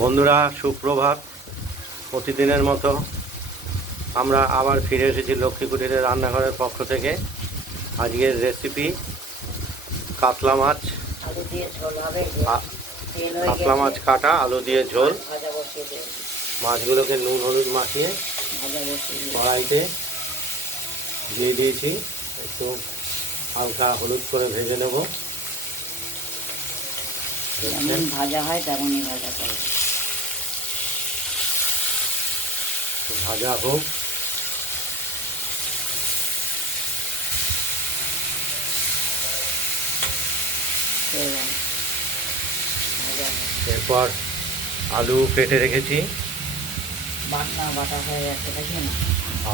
বন্ধুরা সুপ্রভাত। প্রতিদিনের মতো আমরা আবার ফিরে এসেছি লক্ষ্মী কুটিরের রান্নাঘরের পক্ষ থেকে। আজকের রেসিপি কাতলা মাছ কাতলা মাছ কাটা আলু দিয়ে ঝোল। মাছগুলোকে নুন হলুদ মাখিয়ে কড়াইতে দিয়ে দিয়েছি। একটু হালকা হলুদ করে ভেজে নেব। যেমন ভাজা হয় তেমনই ভাজা করে ভাজা হোক। এরপর আলু কেটে রেখেছি।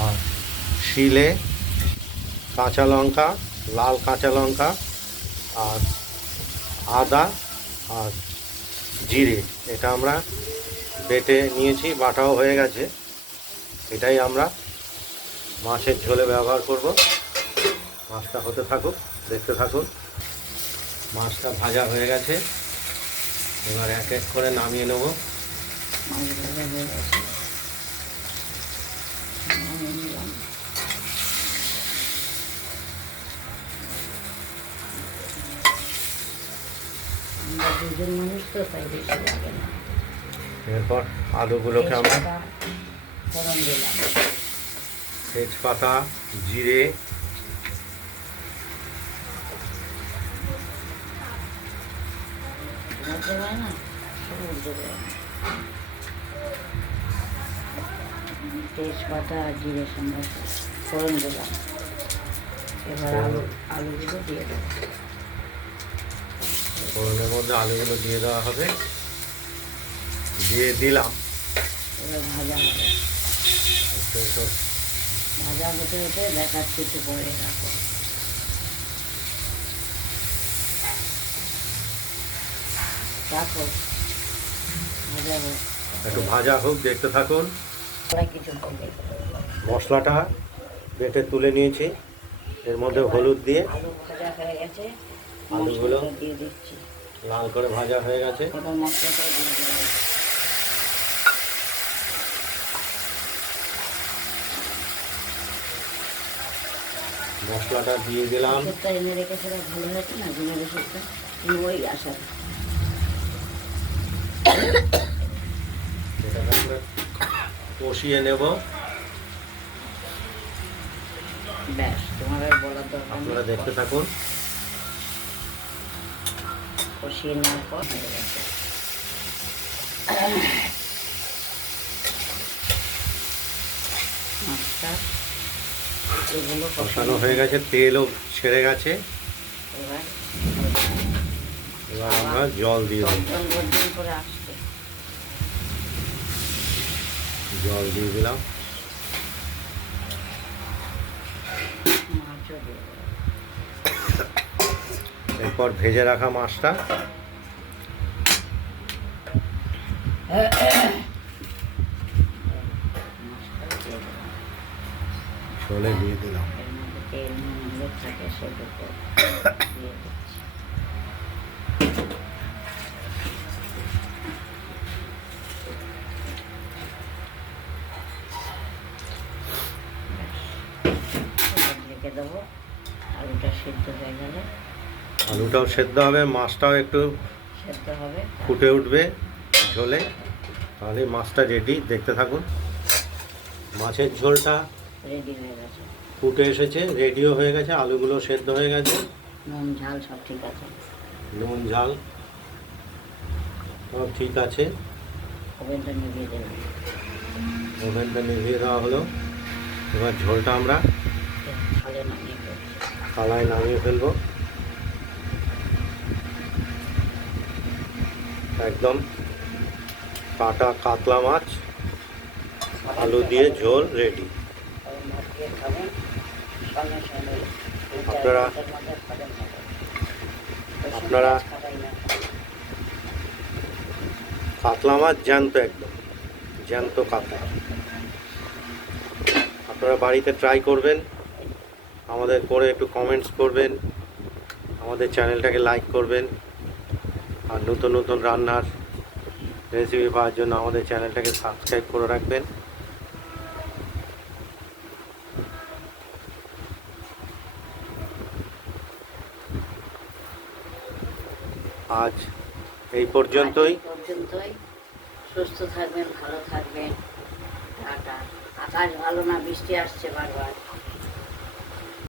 আর শিলে কাঁচা লঙ্কা লাল কাঁচা লঙ্কা আর আদা আর জিরে। এটা আমরা বেটে নিয়েছি বাটাও হয়ে গেছে। এটাই আমরা মাছের ঝোলে ব্যবহার করব। মাছটা হতে থাকুক দেখতে থাকুন। মাছটা ভাজা হয়ে গেছে। এবার এক এক করে নামিয়ে নেব। এরপর আলুগুলোকে আমরা ফোড়ন দিলাম। তেজপাতা জিরে। তেজপাতা আর জিরে সঙ্গে ফোড়ন দিলাম। এবার আলু আলুগুলো দিয়ে দেবো। ফোড়নের মধ্যে আলুগুলো দিয়ে দেওয়া হবে। দিয়ে দিলাম। এবার ভাজা হবে। হতে হতে একটু পরে রাখো রাখো ভাজা হোক একটু ভাজা হোক, দেখতে থাকুন মশলাটা বেটে তুলে নিয়েছি এর মধ্যে হলুদ দিয়ে আলুগুলো? লাল করে ভাজা হয়ে গেছে মশলাটা দিয়ে দিলাম। ওষুধটা এনে রেখেছে ভালো হয়েছে না ওই এটাকে আমরা কষিয়ে নেব। ব্যাস তোমার আর বলার দরকার আপনারা দেখতে থাকুন। কষিয়ে নেওয়ার পর হয়ে গেছে। মাছটা এগুলো কষানো হয়ে গেছে, তেলও ছেড়ে গেছে। এবার আমরা জল দিয়ে আসছে জল দিয়ে দিলাম। এরপর ভেজে রাখা মাছটা দিয়ে দেবো। ঝোলে দিয়ে দিলাম এর মধ্যে তেল নুন হলুদ থাকে সেগুলো দিয়ে সিদ্ধ হয়ে গেলে আলুটাও সেদ্ধ হবে, মাছটাও একটু ফুটে উঠবে ঝোলে। তাহলে মাছটা রেডি দেখতে থাকুন। মাছের ঝোলটা রেডি হয়ে গেছে। ফুটে এসেছে রেডিও হয়ে গেছে আলুগুলো সেদ্ধ হয়ে গেছে। নুন ঝাল সব ঠিক আছে। নুন ঝাল সব ঠিক আছে। ওভেনটা নিভিয়ে দিলাম ওভেনটা নিভিয়ে দেওয়া হলো। এবার ঝোলটা আমরা থালায় নামিয়ে ফেলব। একদম কাটা কাতলা মাছ আলু দিয়ে ঝোল রেডি। আপনারা- আপনারা-। কাতলা মাছ জ্যান্ত একদম। জ্যান্ত কাতলা। আপনারা বাড়িতে ট্রাই করবেন। আমাদের করে একটু কমেন্টস করবেন। আমাদের চ্যানেলটাকে লাইক করবেন। আর নতুন নতুন রান্নার রেসিপি পাওয়ার জন্য আমাদের চ্যানেলটাকে সাবস্ক্রাইব করে রাখবেন। আজ এই পর্যন্তই। পর্যন্তই। সুস্থ থাকবেন ভালো থাকবেন। আকাশ ভালো না বৃষ্টি আসছে বারবার।